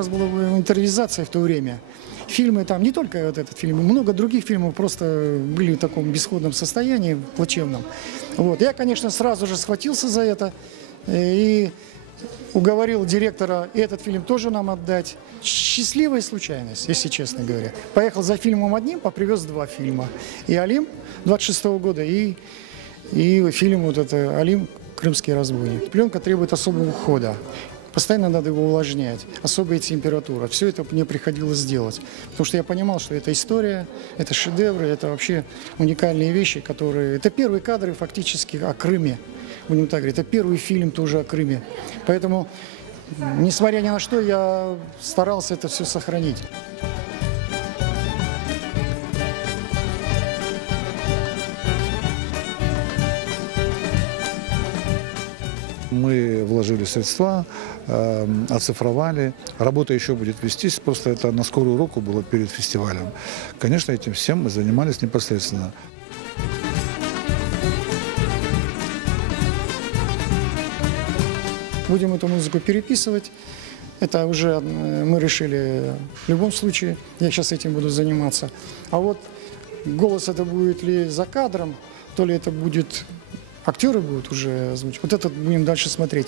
раз была интервизация в то время. Фильмы там, не только вот этот фильм, много других фильмов просто были в таком бесходном состоянии, плачевном. Вот. Я, конечно, сразу же схватился за это и уговорил директора этот фильм тоже нам отдать. Счастливая случайность, если честно говоря. Поехал за фильмом одним, привез 2 фильма. И «Алим» 26-го года, и фильм вот это «Алим. Крымский разбойник». Пленка требует особого ухода. Постоянно надо его увлажнять, особая температура. Все это мне приходилось делать. Потому что я понимал, что это история, это шедевры, это вообще уникальные вещи, которые... Это первые кадры фактически о Крыме, будем так говорить. Это первый фильм тоже о Крыме. Поэтому, несмотря ни на что, я старался это все сохранить. Мы вложили средства, оцифровали. Работа еще будет вестись, просто это на скорую руку было перед фестивалем. Конечно, этим всем мы занимались непосредственно. Будем эту музыку переписывать. Это уже мы решили в любом случае. Я сейчас этим буду заниматься. А вот голос это будет ли за кадром, то ли это будет... Актеры будут уже озвучивать. Вот это будем дальше смотреть.